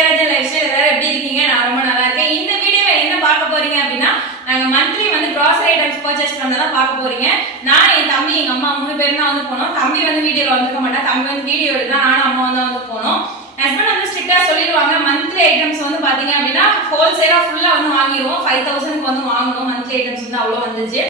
Jayarajan life style எல்லாரும் எப்படி இருக்கீங்க? நான் ரொம்ப நல்லா இருக்கேன். இந்த வீடியோவை என்ன பார்க்க போறீங்க அப்படின்னா, நாங்க மந்த்லி வந்து grocery items purchase பண்ணத பார்க்க போறீங்க. நான் என் தம்பி எங்க அம்மா 3 பேரும் தான் வந்து போனோம். தம்பி வந்து வீடியோல வந்துக்க மாட்டா. தம்பி வந்து வீடியோ எடுத்தா நானும் அம்மா வந்து போனோம். ஹஸ்பண்ட் வந்து ஸ்ட்ரிக்ட்டா சொல்லிடுவாங்க. மந்த்லி ஐட்டம்ஸ் வந்து பாத்தீங்க அப்படின்னா ஹோல்சேலா ஃபுல்லா வந்து வாங்கிடுவோம். 5000க்கு வந்து வாங்குவோம். மந்த்லி ஐட்டம்ஸ் வந்து அவ்வளவு வந்துச்சு.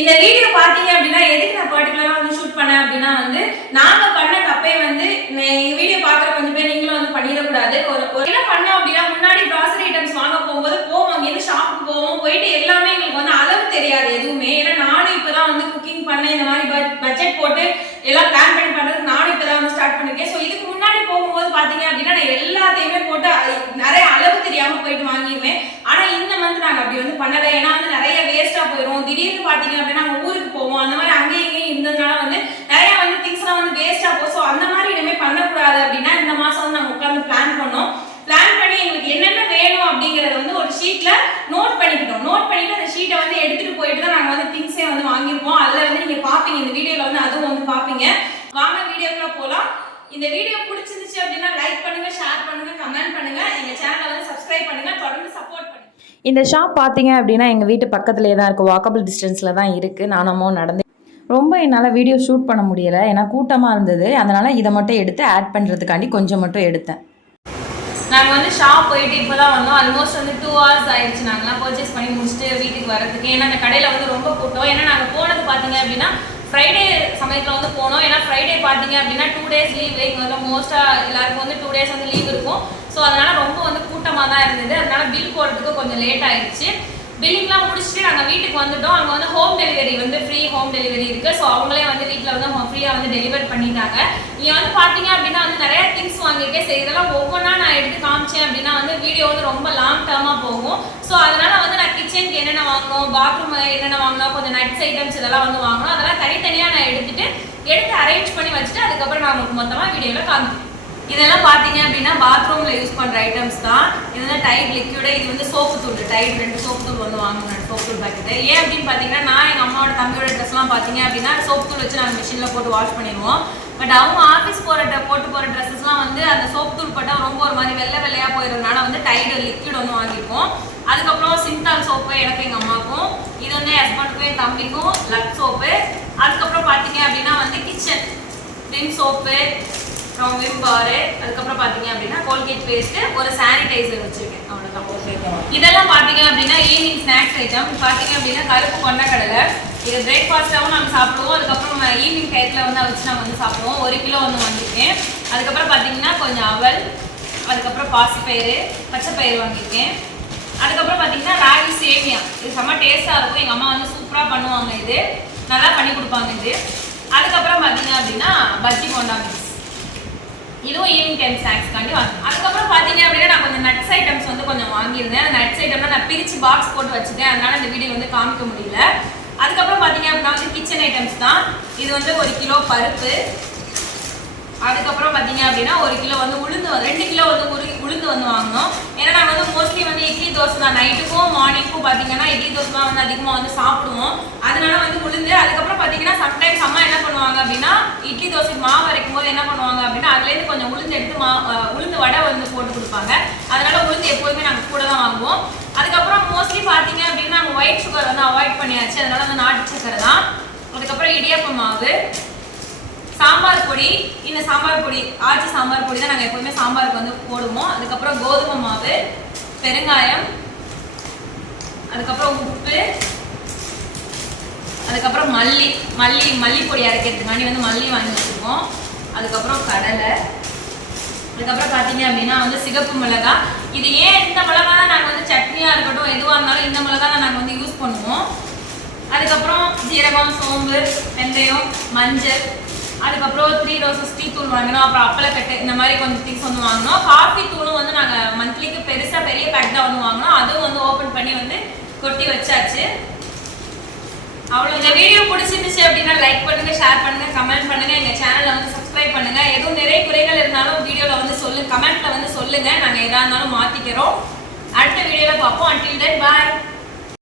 இந்த வீடியோ பாத்தீங்க அப்படின்னா எதுக்கு நான் பர்టిక్యులரா வந்து ஷூட் பண்ணேன் அப்படின்னா வந்து நாங்க பண்ண தப்பே வந்து இந்த வீடியோ பாக்குற கொஞ்சம் பேர் நீங்களும் வந்து பண்ணிட கூடாது. ஒரு என்ன பண்ணோம் அப்படின்னா முன்னாடி grocery items வாங்க போகும்போது போவோம் எந்த ஷாப்புக்கு போவோம் போயிட்டு எல்லாமே எங்களுக்கு வந்து அளவு தெரியாது எதுவுமே. ஏன்னா நானும் இப்பதான் வந்து குக்கிங் பண்ண இந்த மாதிரி பட்ஜெட் போட்டு எல்லாம் பிளான் பண்ணி பண்றது நானும் இப்பதான் வந்து ஸ்டார்ட் பண்ணிருக்கேன். ஸோ இதுக்கு முன்னாடி போகும்போது பாத்தீங்க அப்படின்னா நான் எல்லாத்தையுமே போட்டு நிறைய அளவு தெரியாம போயிட்டு வாங்கிடுவேன். ஆனா இந்த மந்த் நாங்க அப்படி வந்து பண்ணல. ஏன்னா வந்து நிறைய வேஸ்டா போயிடும். திடீர்னு பாத்தீங்க அப்படின்னா நாங்க ஊருக்கு போவோம். அந்த மாதிரி அங்கேயும் இங்கேயும் இருந்ததுனால வந்து நிறைய வந்து திங்ஸ் எல்லாம் வந்து வேஸ்டா போகும். ஸோ அந்த மாதிரி இனிமே பண்ணக்கூடாது அப்படின்னா இந்த மாசம் வந்து நாங்க உட்கார்ந்து பிளான் பண்ணோம். பிளான் பண்ணி எங்களுக்கு என்னென்ன வேணும் அப்படிங்கறத வந்து ஒரு ஷீட்ல நோட் பண்ணிக்கிட்டோம். நோட் பண்ணிட்டு அந்த ஷீட்டை வந்து எடுத்துட்டு போயிட்டு தான் நாங்க வந்து திங்ஸே வந்து வாங்கிருப்போம். அதுல வந்து நீங்க பாப்பீங்க இந்த வீடியோல வந்து அதுவும் வந்து பாப்பீங்க. வாங்க வீடியோக்குள்ள போலாம். இந்த வீடியோ பிடிச்சிருந்துச்சு அப்படின்னா லைக் பண்ணுங்க, ஷேர் பண்ணுங்க, கமெண்ட் பண்ணுங்க. எங்க சேனலை வந்து சப்ஸ்கிரைப் பண்ணுங்க, தொடர்ந்து சப்போர்ட் பண்ணுங்க. இந்த ஷாப் பார்த்தீங்க அப்படின்னா எங்கள் வீட்டு பக்கத்துலேயே தான் இருக்குது. வாக்கபிள் டிஸ்டன்ஸில் தான் இருக்குது. நானும் நடந்து ரொம்ப என்னால் வீடியோ ஷூட் பண்ண முடியலை. ஏன்னா கூட்டமாக இருந்தது. அதனால் இதை மட்டும் எடுத்து ஆட் பண்ணுறதுக்காண்டி கொஞ்சம் மட்டும் எடுத்தேன். நாங்கள் வந்து ஷாப் போயிட்டு இப்போ தான் வந்தோம். ஆல்மோஸ்ட் வந்து 2 hours ஆயிடுச்சு நாங்களாம் பர்ச்சேஸ் பண்ணி முடிச்சுட்டு வீட்டுக்கு வரதுக்கு. ஏன்னா அந்த கடையில் வந்து ரொம்ப கூட்டம். ஏன்னா நாங்கள் போனது பார்த்தீங்க அப்படின்னா ஃப்ரைடே சமயத்தில் வந்து போனோம். ஏன்னா ஃப்ரைடே பார்த்தீங்க அப்படின்னா 2 days லீவ். இங்கே வந்து மோஸ்ட்டாக எல்லாருக்கும் வந்து 2 days வந்து லீவ் இருக்கும். ஸோ அதனால் ரொம்ப வந்து கூட்டமாக தான் இருந்தது. அதனால் பில் போடுறதுக்கு கொஞ்சம் லேட் ஆயிடுச்சு. பில்லிங்லாம் முடிச்சுட்டு நாங்கள் வீட்டுக்கு வந்துட்டோம். அங்கே வந்து ஹோம் டெலிவரி வந்து ஃப்ரீ ஹோம் டெலிவரி இருக்குது. ஸோ அவங்களே வந்து வீட்டில் வந்து ஃப்ரீயாக வந்து டெலிவர் பண்ணிட்டாங்க. இங்கே வந்து பார்த்தீங்க அப்படின்னா வந்து நிறைய திங்ஸ் வாங்கியிருக்கேன். சரி இதெல்லாம் ஒவ்வொன்றா நான் எடுத்து காமிச்சேன் அப்படின்னா வந்து வீடியோ வந்து ரொம்ப லாங் டேர்மாக போகும். ஸோ அதனால் வந்து நான் கிச்சனுக்கு என்னென்ன வாங்கணும், பாத்ரூம் என்னென்ன வாங்கணும், கொஞ்சம் நட்ஸ் ஐட்டம்ஸ் இதெல்லாம் வந்து வாங்கணும். அதெல்லாம் தனித்தனியாக நான் எடுத்து அரேஞ்ச் பண்ணி வச்சுட்டு அதுக்கப்புறம் நான் உங்களுக்கு மொத்தமாக வீடியோவில் காமிப்பேன். இதெல்லாம் பார்த்தீங்க அப்படின்னா பாத்ரூமில் யூஸ் பண்ணுற ஐட்டம்ஸ் தான். இது வந்து டைட் லிக்விடு. இது வந்து சோப்பு தூள். டைட் 2 சோப்பு தூள் வந்து வாங்கணும். சோப்பு தூள் பாக்கெட்டு. ஏன் அப்படின்னு பார்த்தீங்கன்னா நான் எங்கள் அம்மாவோட தம்பியோட ட்ரெஸ்லாம் பார்த்தீங்க அப்படின்னா சோப்பு தூள் வச்சு நாங்கள் மிஷினில் போட்டு வாஷ் பண்ணிடுவோம். பட் அவங்க ஆஃபீஸ் போட்டு போகிற ட்ரெஸ்ஸஸ்லாம் வந்து அந்த சோப்பு தூள் போட்டால் ரொம்ப ஒரு மாதிரி வெள்ளையாக போயிடுறதுனால வந்து டைட் லிக்விட் வந்து வாங்கிப்போம். அதுக்கப்புறம் சிந்தால் சோப்பு எனக்கு எங்கள் அம்மாவுக்கும், இது வந்து என் ஹஸ்பண்டுக்கும் என் தம்பிக்கும் லக் சோப்பு. அதுக்கப்புறம் பார்த்தீங்க அப்படின்னா வந்து கிச்சன் விம் சோப்பு, அப்புறம் விம் பாரு, அதுக்கப்புறம் பார்த்தீங்க அப்படின்னா கோல்கேட் பேஸ்ட்டு, ஒரு சானிடைசர் வச்சுருக்கேன். அவ்வளோதான். ஓகே. இதெல்லாம் பார்த்தீங்க அப்படின்னா ஈவினிங் ஸ்நாக்ஸ் ஐட்டம். பார்த்தீங்க அப்படின்னா கருப்பு கொண்டக்கடலை. இது பிரேக்ஃபாஸ்ட்டாகவும் நாங்கள் சாப்பிடுவோம். அதுக்கப்புறம் ஈவினிங் டயத்தில் வந்து வச்சு நாங்கள் வந்து சாப்பிடுவோம். 1 கிலோ வந்து வாங்கியிருக்கேன். அதுக்கப்புறம் பார்த்தீங்கன்னா கொஞ்சம் அவல், அதுக்கப்புறம் பாசிப்பயிறு, பச்சைப்பயிறு வாங்கியிருக்கேன். அதுக்கப்புறம் பார்த்தீங்கன்னா ராகி சேமியா. இது செம்ம டேஸ்ட்டாக இருக்கும். எங்கள் அம்மா வந்து சூப்பராக பண்ணுவாங்க. இது நல்லா பண்ணி கொடுப்பாங்க இது. அதுக்கப்புறம் பார்த்தீங்க அப்படின்னா பஜ்ஜி போண்டா மிக்ஸ். இதுவும் ஈவினிங் டைம் ஸ்நாக்ஸ்க்காண்டி வாங்க. அதுக்கப்புறம் பார்த்தீங்க அப்படின்னா நான் கொஞ்சம் நட்ஸ் ஐட்டம்ஸ் வந்து கொஞ்சம் வாங்கியிருந்தேன். அந்த நட்ஸ் ஐட்டம்லாம் நான் பிரித்து பாக்ஸ் போட்டு வச்சுட்டேன். அதனால இந்த வீடியோ வந்து காமிக்க முடியல. அதுக்கப்புறம் பார்த்தீங்க அப்படின்னா வந்து கிச்சன் ஐட்டம்ஸ் தான். இது வந்து 1 கிலோ பருப்பு. அதுக்கப்புறம் பார்த்தீங்க அப்படின்னா 1 கிலோ வந்து உளுந்து, 2 கிலோ வந்து உளுந்து வந்து வாங்கணும். ஏன்னா நாங்கள் வந்து மோஸ்ட்லி வந்து இட்லி தோசை தான். நைட்டுக்கும் மார்னிங்க்கும் பார்த்தீங்கன்னா இட்லி தோசை தான் வந்து அதிகமாக வந்து சாப்பிடுவோம். அதனால வந்து உளுந்து. அதுக்கப்புறம் பார்த்தீங்கன்னா சம்டைம்ஸ் அம்மா என்ன பண்ணுவாங்க அப்படின்னா இட்லி தோசைக்கு மாவு அரைக்கும் போது என்ன பண்ணுவாங்க அப்படின்னா அதுலேருந்து கொஞ்சம் உளுந்து எடுத்து உளுந்து வடை வந்து போட்டு கொடுப்பாங்க. அதனால உளுந்து எப்போதுமே நாங்கள் கூட தான் வாங்குவோம். அதுக்கப்புறம் மோஸ்ட்லி பார்த்தீங்க அப்படின்னா நாங்கள் ஒயிட் சுகர் வந்து அவாய்ட் பண்ணியாச்சு. அதனால வந்து நாட்டு சக்கரை தான். அதுக்கப்புறம் இடியாப்ப மாவு, சாம்பார் பொடி. இந்த சாம்பார் பொடி ஆச்சி சாம்பார் பொடி தான் நாங்கள் எப்போதுமே சாம்பாருக்கு வந்து போடுவோம். அதுக்கப்புறம் கோதுமை மாவு, பெருங்காயம், அதுக்கப்புறம் உப்பு, அதுக்கப்புறம் மல்லி பொடி அரைக்கிறதுக்காண்டி வந்து மல்லி வாங்கி வச்சுருக்கோம். அதுக்கப்புறம் கடலை, அதுக்கப்புறம் பார்த்தீங்க அப்படின்னா வந்து சிகப்பு மிளகாய். இது ஏன் இந்த மிளகா தான் நாங்கள் வந்து சட்னியாக இருக்கட்டும் எதுவாக இருந்தாலும் இந்த மிளகா தான் நாங்கள் வந்து யூஸ் பண்ணுவோம். அதுக்கப்புறம் ஜீரகம், சோம்பு, வெந்தயம், மஞ்சள், அதுக்கப்புறம் 3 roses டீ தூள் வாங்கினோம். அப்புறம் அப்பளக்கட்டு, இந்த மாதிரி கொஞ்சம் திங்ஸ் வந்து வாங்கினோம். காஃபி தூளும் வந்து நாங்கள் மந்த்லிக்கு பெரிய பேக் தான் வந்து வாங்கினோம். அதுவும் வந்து ஓப்பன் பண்ணி வந்து கொட்டி வச்சாச்சு. அவ்வளோ. இந்த வீடியோ பிடிச்சிருந்துச்சு அப்படின்னா லைக் பண்ணுங்க, ஷேர் பண்ணுங்க, கமெண்ட் பண்ணுங்க. எங்கள் சேனலை வந்து சப்ஸ்கிரைப் பண்ணுங்க. எதுவும் நிறைய குறைகள் இருந்தாலும் வீடியோவில் வந்து கமெண்ட்ல வந்து சொல்லுங்க. நாங்கள் எதாக இருந்தாலும் மாற்றிக்கிறோம். அடுத்த வீடியோவில் பார்ப்போம். until then bye.